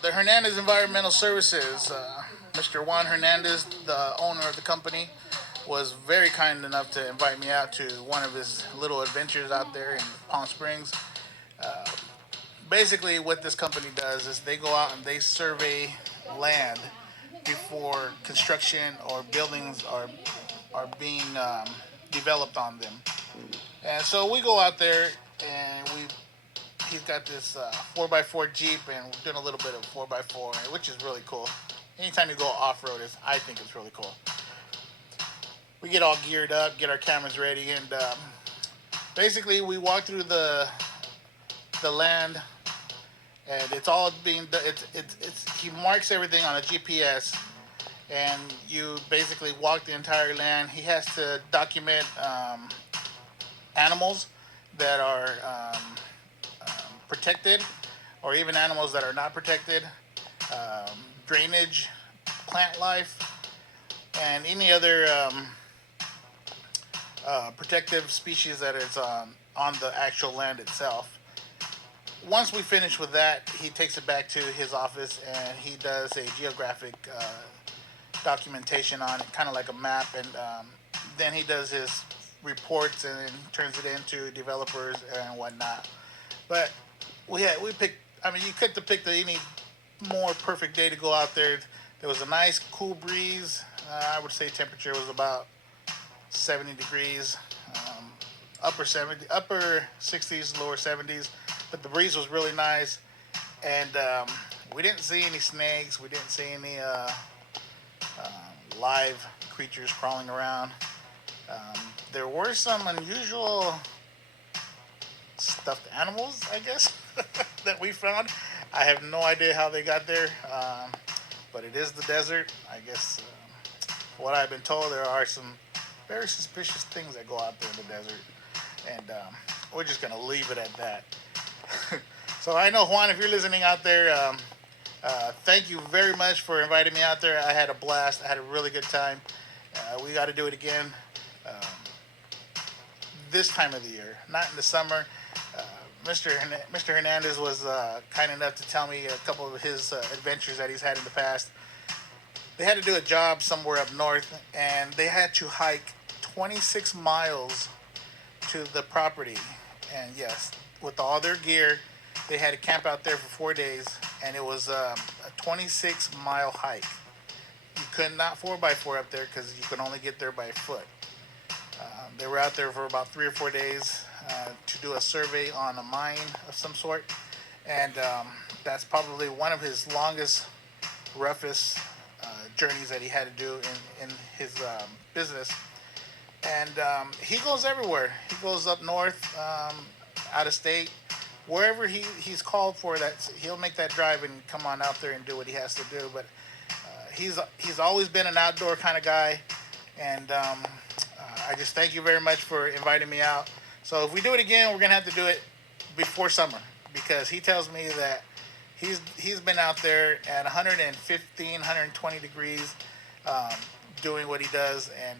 The Hernandez Environmental Services, Mr. Juan Hernandez, the owner of the company, was very kind enough to invite me out to one of his little adventures out there in Palm Springs. Uh, Basically, what this company does is they go out and they survey land before construction or buildings are being developed on them. And so we go out there and he's got this 4x4 Jeep, and we're doing a little bit of 4x4, which is really cool. Anytime you go off road, I think it's really cool. We get all geared up, get our cameras ready, and basically we walk through the land, and it's all being he marks everything on a GPS, and you basically walk the entire land. He has to document animals that are protected, or even animals that are not protected, drainage, plant life, and any other protective species that is on the actual land itself. Once we finish with that, he takes it back to his office and he does a geographic documentation on it, kind of like a map, and then he does his reports and turns it into developers and whatnot. But we picked. I mean, you couldn't have picked any more perfect day to go out there. There was a nice cool breeze. I would say temperature was about 70 degrees, upper 60s, lower 70s. But the breeze was really nice, and we didn't see any snakes. We didn't see any live creatures crawling around. There were some unusual stuffed animals, I guess, that we found. I have no idea how they got there, but it is the desert. I guess, what I've been told, there are some very suspicious things that go out there in the desert, and we're just going to leave it at that. So I know, Juan, if you're listening out there, thank you very much for inviting me out there. I had a blast. I had a really good time. We got to do it again this time of the year, not in the summer. Uh, Mr. Hernandez was kind enough to tell me a couple of his adventures that he's had in the past. They had to do a job somewhere up north, and they had to hike 26 miles to the property. And yes, with all their gear, they had to camp out there for 4 days, and it was a 26-mile hike. You could not 4x4 up there because you could only get there by foot. They were out there for about 3 or 4 days to do a survey on a mine of some sort, and that's probably one of his longest, roughest journeys that he had to do in his business. And he goes everywhere. He goes up north, out of state, wherever he's called for. That he'll make that drive and come on out there and do what he has to do. But he's always been an outdoor kind of guy, and I just thank you very much for inviting me out. So if we do it again, we're gonna have to do it before summer, because he tells me that he's been out there at 115, 120 degrees, doing what he does, and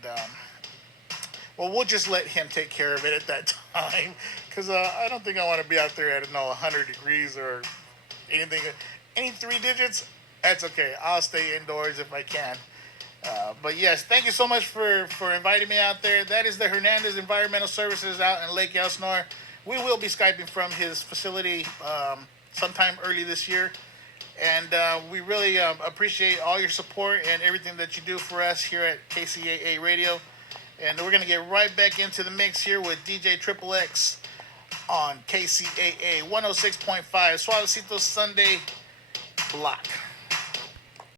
well, we'll just let him take care of it at that time, because I don't think I want to be out there at 100 degrees or anything. Any three digits, that's okay. I'll stay indoors if I can. But yes, thank you so much for inviting me out there. That is the Hernandez Environmental Services out in Lake Elsinore. We will be Skyping from his facility sometime early this year. And we really appreciate all your support and everything that you do for us here at KCAA Radio. And we're going to get right back into the mix here with DJ Triple X on KCAA 106.5 Suavecito Sunday Block.